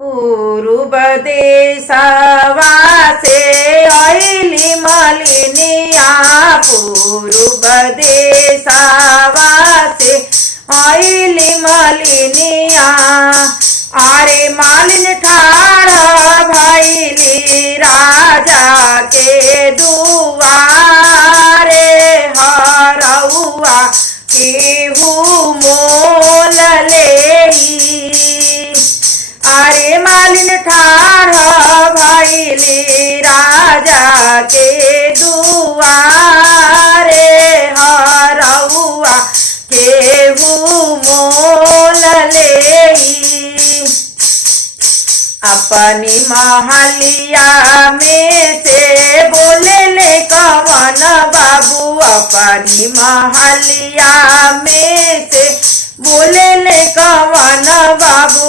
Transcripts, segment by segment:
पूर्व देशवा से आइली मालिनिया, पूर्व देशवा से आइली मालिनिया। अरे मालिन ठाड़ भइली राजा के दुआरे, हरौआ केहू मोल लेई। अरे मालिन ठाड़ भइली राजा के दुआरे, हरौआ केहू मोल लेई। अपनी महलिया में से बोले ले कवन बाबू, अपनी महलिया में से बोले ले कवन बाबू।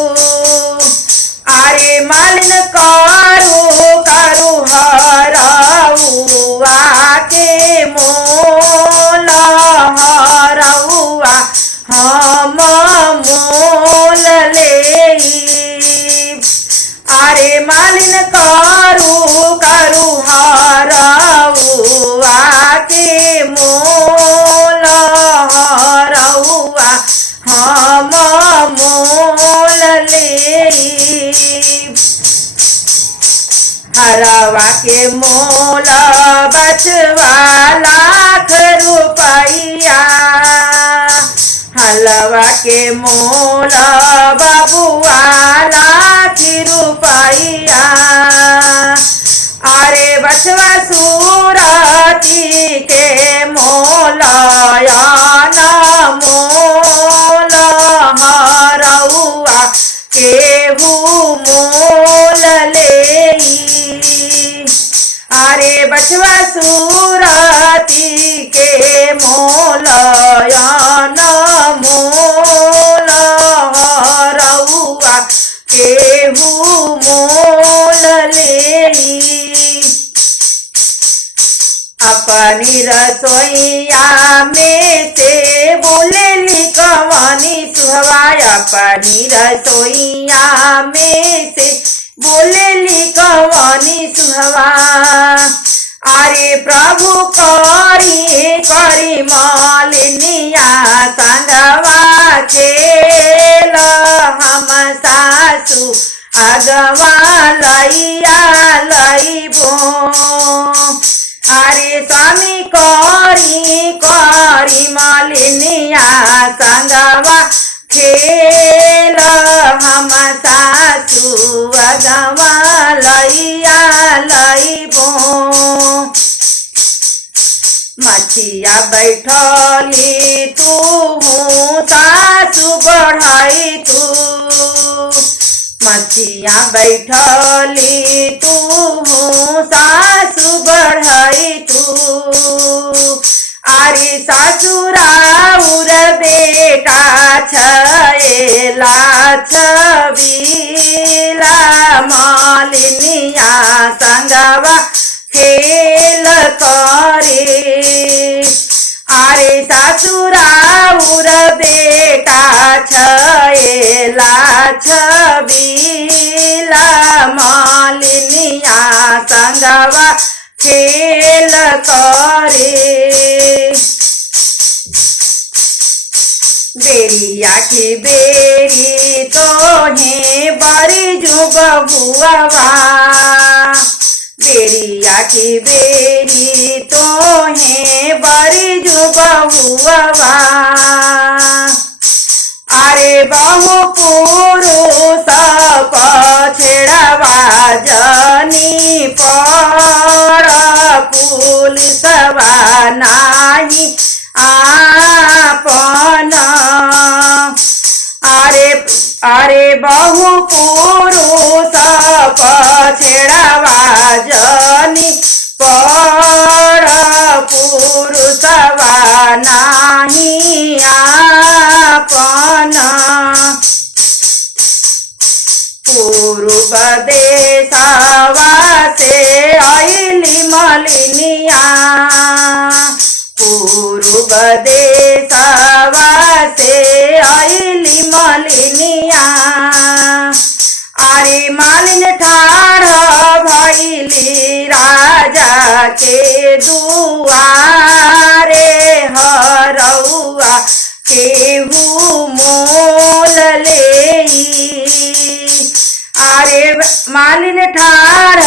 अरे मालिन करू करू हरौआ के मोल, हरौआ हम मोल लेई। अरे मालिन करू करू हरौआ के मोल, हरौआ हम मोल लेई। हरवा के मोल बचवा लाख रुपया, हलवा के मोल बबुआ लाख रुपया। अरे बचवा सूरती के मोल मोल, हरौआ केहू मोल लेई। अरे बचवा सूरती के मोल मोल, हरौआ केहू मोल लेई। अपनी रसोईया में से बोलेली कवनी सुहवा, अपनी रसोईया में से बोलेली कवनी सुहवा। अरे प्रभु करी करी मालिनिया संगवा खेल, हम सासु अगवा लैया लैबो। अरे स्वामी करी करी मालिनिया संगवा खेल, हम सासु अगवा लैया लैबो। मछिया बैठली तू सासु बढ़ई तू, मछिया बैठली तू सासु बढ़ई तू। अरे ससुराउर बेटा छएला छबीला, मालिनिया संगवा खेल करे। अरे ससुराउर बेटा छएला छबीला, मालिनिया संगवा खेल करे। बेरिया की बेरी तोहे बड़ी जो बबुआ, बेरिया की बेरी तोहे बड़ी जो बबुआ। अरे बहु पुरुष पछड़वा जनी पर, पुलिसवा नाही आपन। अरे बहु पुरुष पछड़वा जनी पर, पुरुषवा नाही आपन। पूर्व देशवा से आइली मालिनिया, पूर्व देशवा से आइली मालिनिया। अरे दुआरे हरौआ केहू मोल लेई। अरे मालिन ठाड़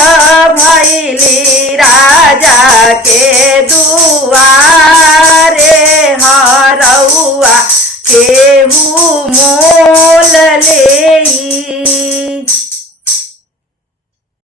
भैली राजा के दुआरे